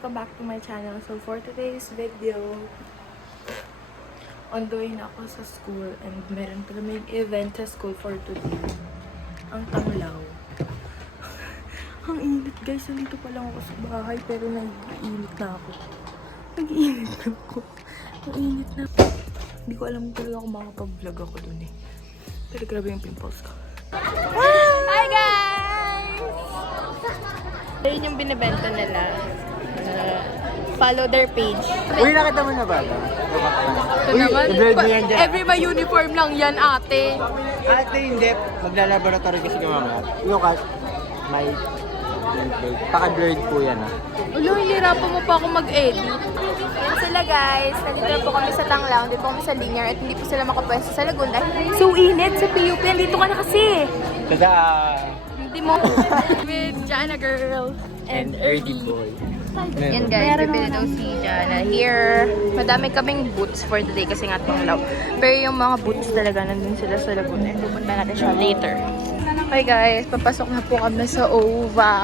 welcome back to my channel. So for today's video, on the way na ako sa school and meron pa kaming event sa school for today. Ang tanglaw. Ang init guys, nandito pa lang ako sa bahay pero nag-iinit na ako. Nag-iinit na ako. Ang init na. Hindi ko alam talaga kung makapag-vlog ako dun eh. Pero grabe yung pimples ko. Hi guys! Ayun yung binibenta nila. Follow their page. Uy, nakita mo na ba? Ito Uy, naman. i-build mo yan dyan. Every may uniform lang yan, ate. Ate, hindi. Maglalaboratory kasi ka mamaya. Look at my paka-blurred po yan ah. Ulo, hilirapan mo pa ako mag-edit. Yan sila guys. Nandito po kami sa Tanglaw. Dito kami sa Linear. At hindi po sila makapwesto sa Lagoon dahil so init sa PUP. Dito ka na kasi. Tada! Hindi mo. With Jana girl. And early boy. Yan guys, bibili daw si Jana. Here, madami kaming boots for the day kasi nga Tanglaw. Pero yung mga boots talaga nandun sila sa Lagoon. And pupunta natin siya later. Hi guys, papasok na po kami sa OVA.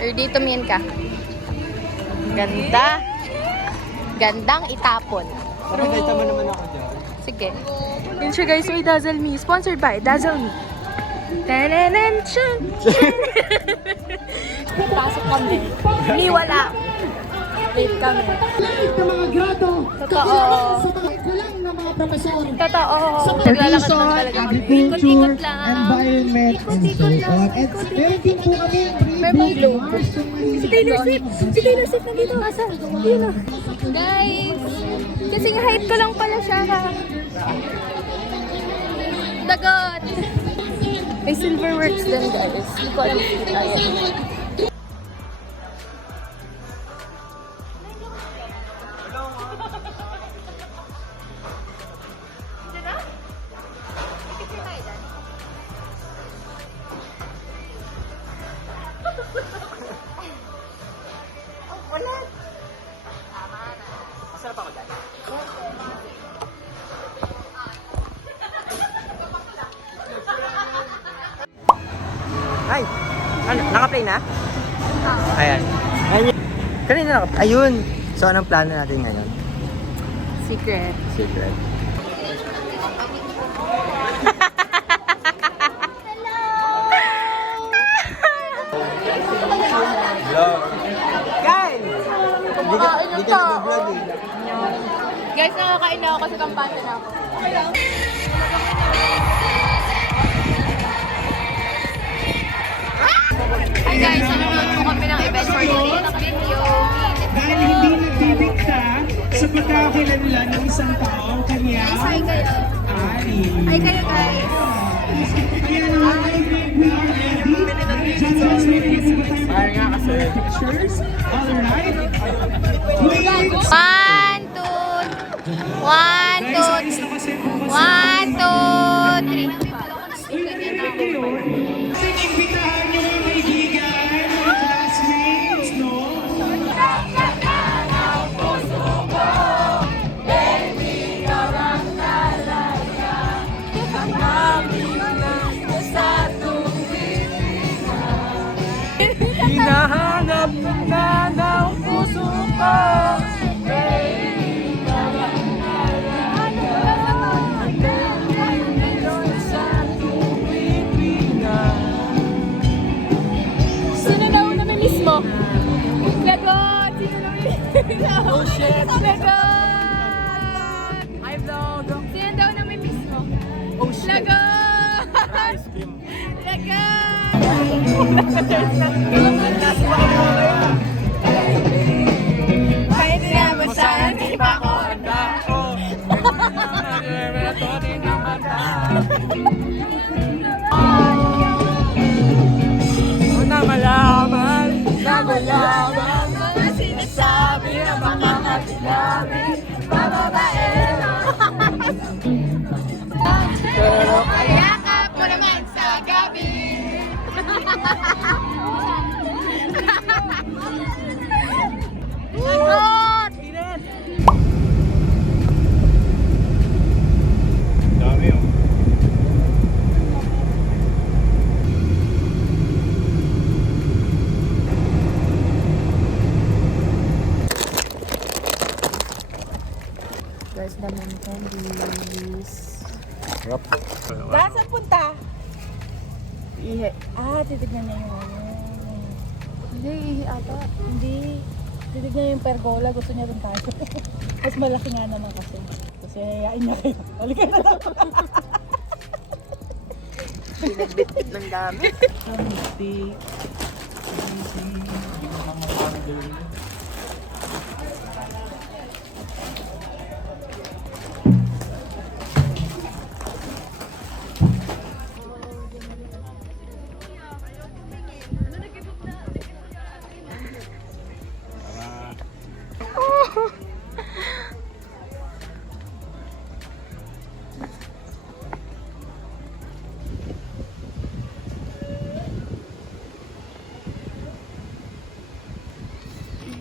Dito tumingin ka. Ganda. Gandang itapon. Parang nakita mo naman ako dyan. Sige. Yun siya guys, may Dazzle Me. Sponsored by Dazzle Me. Tananan chun. Pasok kami. Ni wala. Late kami. Lahat ng mga grado, Totoo. sa kulang ng mga profesor. Totoo. Sa Naglalakad lang provision, talaga. agriculture, Ikot-ikot lang. environment, and so Ikot-ikot lang. forth. At meron din po kami Purple Globe. Si Taylor Swift. Swift! Si Taylor Swift nandito. Asa? Yun o. Guys! Kasi nga height ko lang pala siya. Dagot! May Silverworks din guys. Hindi ko alam kung kita yan. Masarap ako dyan. Ay! Ano? Naka-play na? Ayan. Ayan. Kanina naka-play. Ayun! So, anong plano natin ngayon? Secret. Secret. Hello! Guys! Hindi ka nag-vlog eh. Guys, nakakain na ako kasi kampante na ako. Hi guys, nanonood po kami ng event for today's video. Dahil hindi nagbibigta sa pagkakakilanlan ng isang tao, kanya Hi kayo. Ari. Hi kayo guys. Kaya naman ay Ay nga kasi. pictures. Alright. Please. One, Guys, two, ayos na kasi po kasi. 1, 2, 3. Imbitahan niyo mga kaibigan, mga classmates, no? Hinahanap na ng puso ko. Sino daw na may mismo? Lagot! Sino na may mismo? Oh shit! Lagot! Hi vlog! Sino daw na may mismo? Oh shit! Lagot! Ice cream. Lagot! Kahit nga ba saan, di ba ako handa? Malaman, na Malaman mga sinasabi ng mga katilabi, bababae. Pero kayakap mo naman sa gabi. Lagot! dami yun. Saan punta? Ihe. Titignan niya yung ano. Hindi, ihi ata. Hindi. Titignan yung pergola. Gusto niya rin tayo. Mas malaki nga naman kasi. Kasi hayain niya kayo. Halika na lang. Pinagbit ng dami.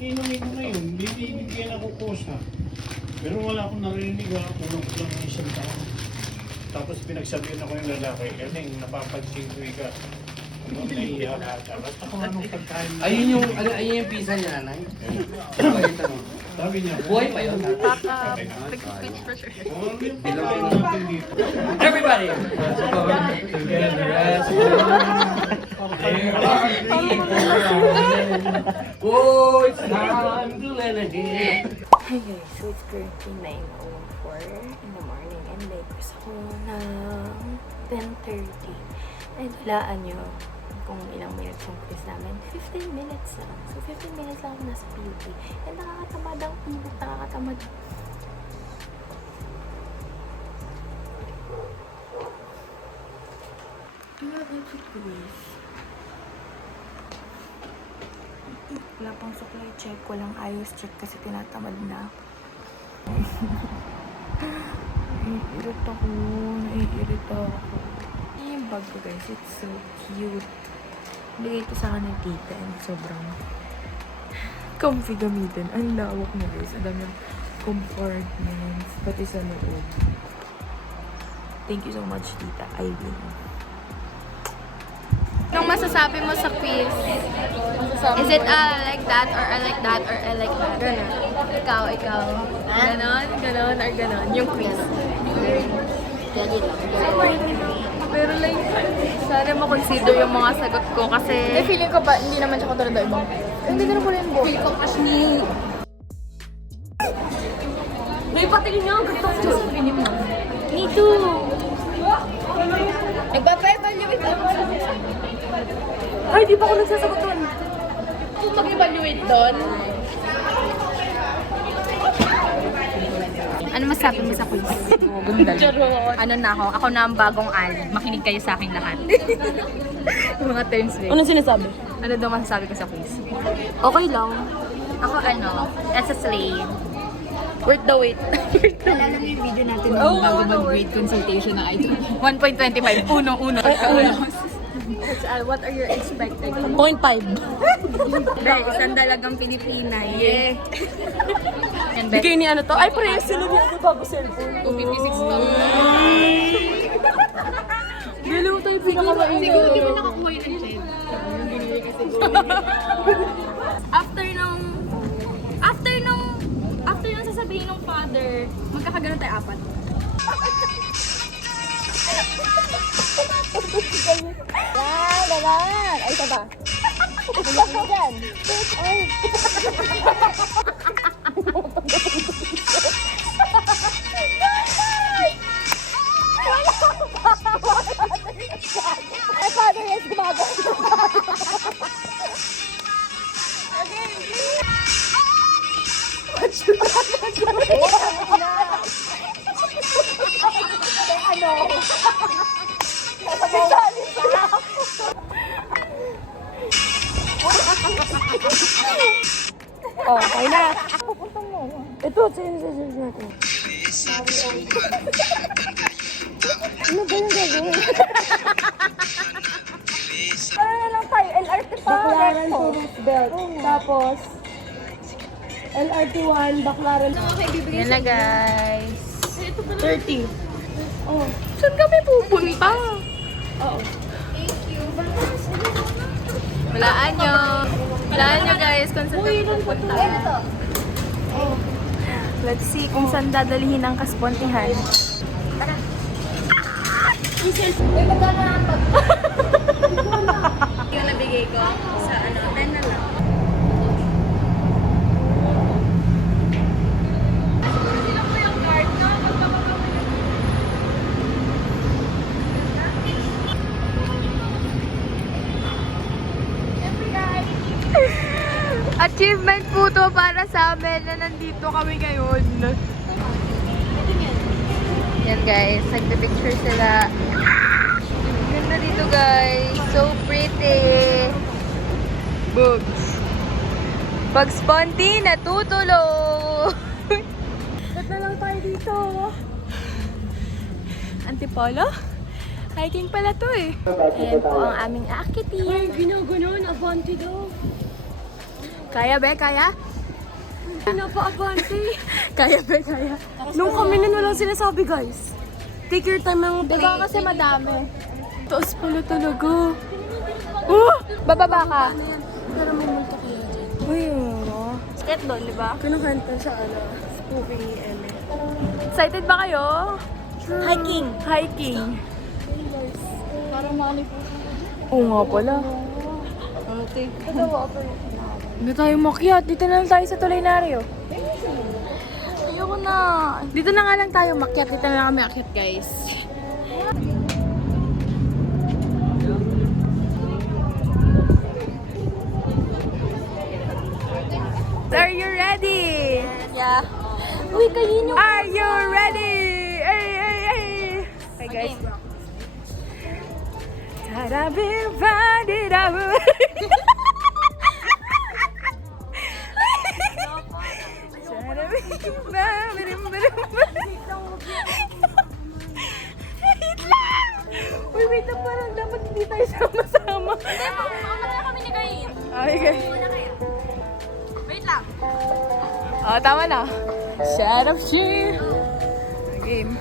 Inumin ko ngayon, bibigyan ako kosa. Pero wala akong narinig, wala kulang ko lang ng isang taon. Tapos pinagsabihan ako yung lalaki, Erning, napapansin ko ka. Ano, naiiyak ka. Basta kung anong pagkain. Ayun yung pizza niya, nanay. Pakita mo. Sabi niya, Buhay pa yun. Nag-speech pa siya. ano yung pagkain natin dito? Everybody! Together as one. Oh, it's time to let it in. Hi guys, so it's currently 9:04 in the morning and late ako ng 10:30. Ay, walaan nyo kung ilang minutes yung quiz namin. 15 minutes lang. So 15 minutes lang ako nasa PUP. And nakakatamad ang init, nakakatamad. Quiz. Wala pang supply check, walang ayos check kasi tinatamad na ako. Naiirita ako. Yung bag ko guys, it's so cute. Bigay ito sa akin ng tita and sobrang comfy gamitin. Ang lawak na guys, ang dami ng compartments, pati sa loob. Thank you so much tita, Ivy. Anong masasabi mo sa quiz? Is it like that or like that or like that? Ganon. Ikaw. Ganon, or ganon. Yung quiz. Pero like, sana makonsider yung mga sagot ko kasi... Feeling ko pa, hindi naman siya katulad ng ibang. Hindi ko na pala yung Feel ko kasi ni... May patingin niya, gusto ko sa sabihin mo. Me too. Nagpapa-evaluate ako. Ay, di pa ako nagsasagot doon. Kung mag-evaluate doon. Ano masabi mo sa quiz? Ano na ako? Ako na ang bagong al. Makinig kayo sa akin lahat. Yung mga terms eh. Anong sinasabi? Ano daw masasabi ko sa quiz? Okay lang. Ako as a slave. Worth the wait. Nalala mo yung video natin ng bago mag-grade consultation ng item. 1.25. Uno. What are your expected? 0.5. Dahil isang dalagang Pilipina. Yeah. And best. Bigay ni ano to? Ay, parehas sila niya ako bago cellphone. 256 to. Galaw tayo pinakamain. Siguro di ba nakakuha yun ng shade? After nung sasabihin ng father, magkakaganon tayo 4. Ganon! Ay, isa ba? Wala mo dyan. Ay. Ay, father, yes, gumagawa. Oh, okay na. Ito, sinasasas natin. Ano ba yung gagawin? Ano na lang tayo? LRT pa. Baklaran to Roosevelt. Tapos, LRT 1, Baklaran. Yan na guys. 30. Oh. Saan kami pupunta? Oo. Walaan nyo guys kung saan kami pupunta. Let's see kung saan dadalhin ang kaspontihan. Uy, magkano na ang pag... Yung nabigay ko sa 10 na lang. Sila po yung card na magpapapapili. Achievement po to para sa amin na nandito kami ngayon. Yan guys, nagpipicture sila. Ganda dito guys, so pretty. Bugs. Bugs Bunny natutulog. Ba't na lang tayo dito? Antipolo? Hiking pala to eh. Ayan po ang aming akiti. Ay, ginaganon, abante daw. Kaya be, kaya? Pinapa-abante. Kaya be, kaya. Nung kami nun walang sinasabi guys. Take your time ng Diba kasi madami. taas pala talaga. Bababa ka. Pero may multo kaya dyan. Uy, ano? Skate doon, di ba? Kinukanta sa spoofing ni Eme. Excited ba kayo? Hiking. Hiking. Parang mali po. Oo nga pala. Hindi tayo makyat. Dito na lang tayo sa Tulinaryo. Ayoko na. Dito na nga lang tayo makyat. Dito na lang kami akyat, guys. Are you ready? Yeah. Uy, kanino? Are you ready? Hey, hey, hey. Hey, guys. Tarabirabirabu. Wait lang! Uy, wait lang, parang dapat hindi tayo sama-sama. Ano na kami ni Gain? Okay, guys. Una kayo. Wait lang. Oh, tama na. Shut up, she. Game.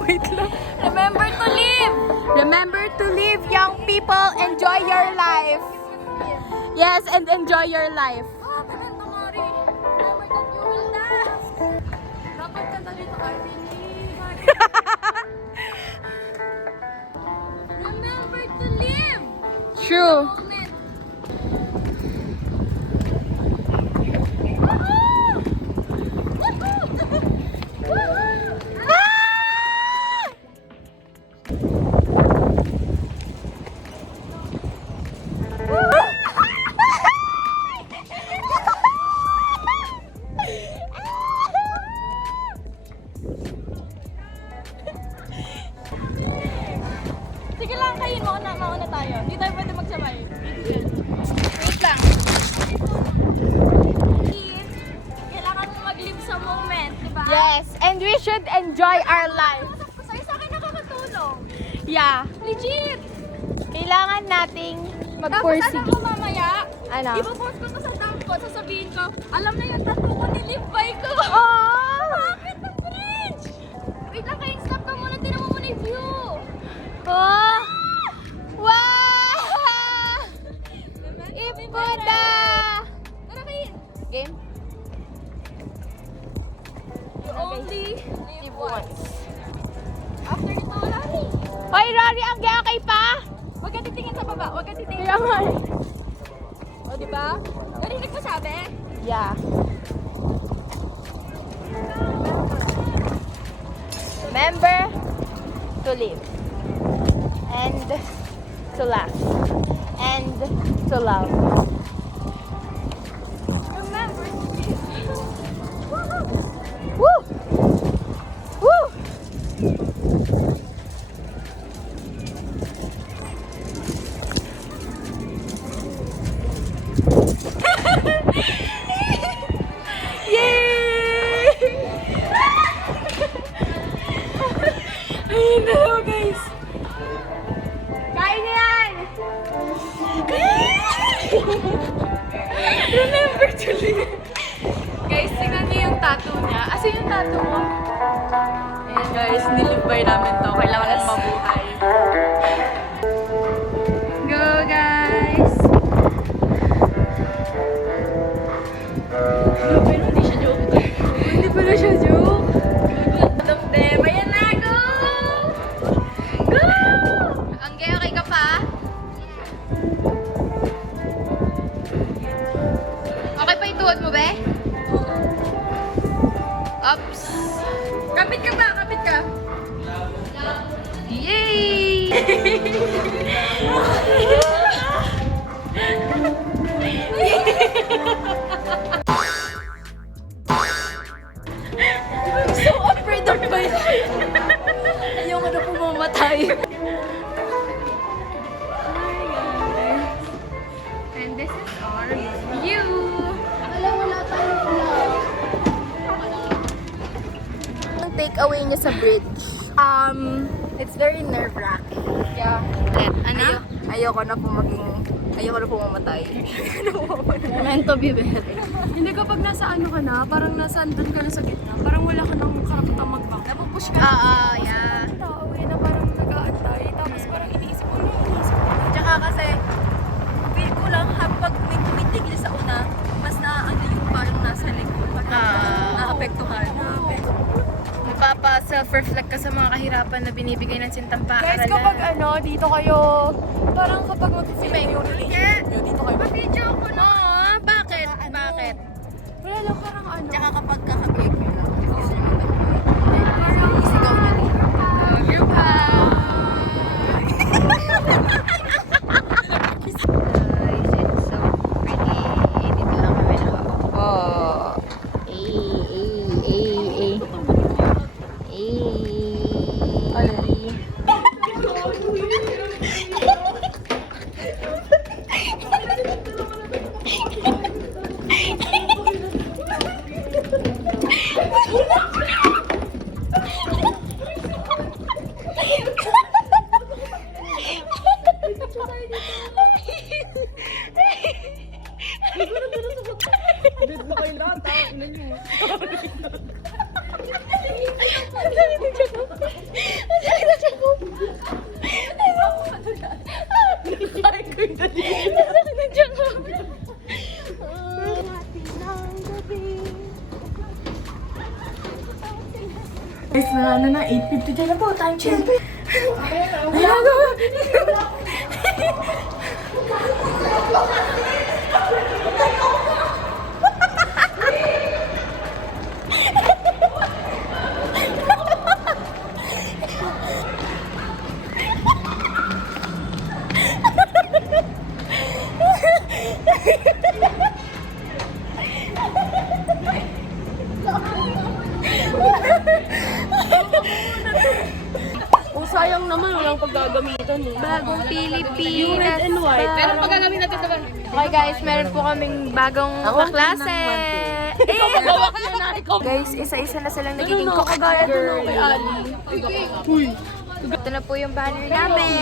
Wait lang. Remember to live! Remember to live, young people. Enjoy your life. Yes, and enjoy your life. Ah, maganda Mari. Remember that you will die. Dapat ka na dito kay Remember to live! True. Moment. Sige lang, kayo. Mauna tayo. Hindi tayo pwede magsabay. Wait lang. Kailangan mo mag-live sa moment, di ba? Yes, and we should enjoy our life. Sa'yo sa akin nakakatulong. Yeah. Legit! Kailangan nating Tapos mag-pursige. alam ko mamaya, Ano? ipopost ko to sa tag ko, sasabihin ko, alam na yung tatlo ko, nilive by ko. Oh! Bakit ang cringe? Wait lang, kayo stop ka muna, tinan mo muna yung view. Oh! Wow! Ipuda! Tara kayo. Game? You only live once. After nito, wala rin. Hoy, Rory, ang gakay pa! Huwag ka titingin sa baba, huwag ka titingin. Kaya nga eh. O, di ba? Narinig mo sabi? Yeah. Remember to live. And to laugh. And to love. Remember to live. Woo! Woo! Yay! Ayun na daw, guys. Kain na yan! Remember to live. Guys, tingnan niyo yung tattoo niya. Asa yung tattoo mo? Ayan guys, nilibay namin to. Kailangan natin mabuhay. Go guys! Pero hindi siya joke. Hindi pala siya joke. Good of them. Ayan na, go! Yay! I'm so afraid of my life. Ayoko na pumamatay. And this is our view. Ang takeaway niya sa bridge. It's very nerve-wracking. Yeah. Ano? Ayoko na pumamatay. Meant to be better. Hindi kapag nasa ano ka na, parang nasa andun ka na sa gitna, parang wala ka nang karapatang mag-back. Napupush ka Yeah. tao na parang nag-aantay, tapos parang iniisip ko. Tsaka kasi, feel ko lang pag may tumitigil sa una, mas naano yung parang nasa likod. Naapektuhan. Mapapa-self-reflect ka sa mga kahirapan na binibigay ng sintang paaralan. Guys, kapag dito kayo, parang kapag mag-film yung relationship nyo, dito kayo. video ko no. Bakit? Bakit? Wala lang, parang Tsaka kapag kakabig nyo lang. Parang isigaw nyo rin. Group Guys, it's so pretty. Dito lang kami nakaupo. Guys, na 8:50 dyan na po, time check. Ayan, sayang naman, walang paggagamitan eh. Bagong Pilipinas. Red and white. Pero paggagamit natin naman. Okay guys, meron po kaming bagong kaklase. Guys, isa-isa na silang nagiging cook girl. Ito na po yung banner namin.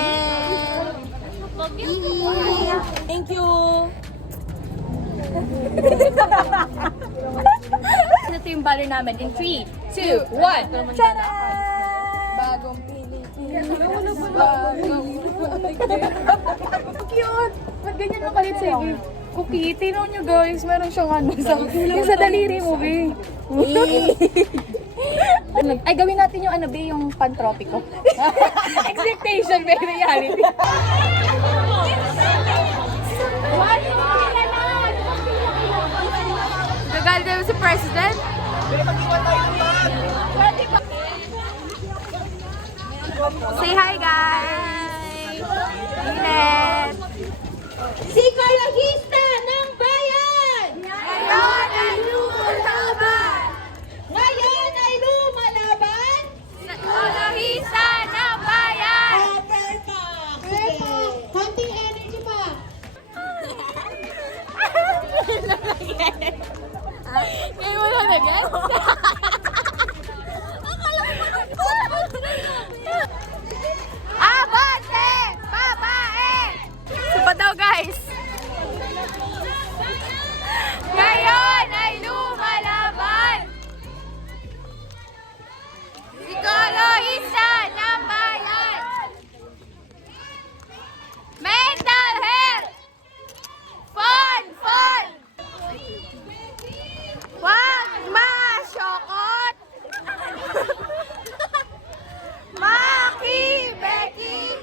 Thank you! Ito yung banner namin in 3, 2, 1. Tada! Bagong Cute! Ba't ganyan ang kalit sa iyo? Cookie, tinaw nyo guys, meron siyang yung sa daliri mo, be. Ay, gawin natin yung yung pantropiko. Expectation, be, reality. Gagalit namin si President. Say hi guys! Init! Psikologista ng bayan! Ngayon ay lumalaban! Ngayon ay lumalaban! Psikologista ng bayan! Perfect! Konting energy pa! Ngayon mo lang na-guess? Abante! Babae! Sapa daw guys! Ngayon ay lumalaban! Psikologista ng bayan! Mental health! Fun! Fun! Huwag masyokot! Maki! Becky!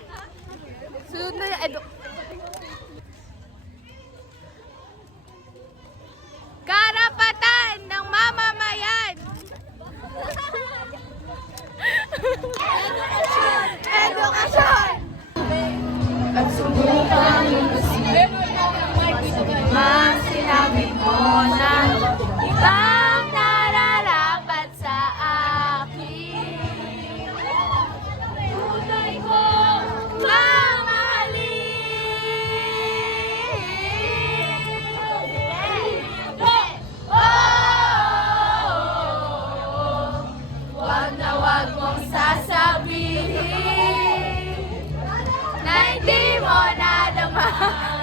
Sunod na yung karapatan ng mamamayan! Education!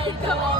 Ikaw.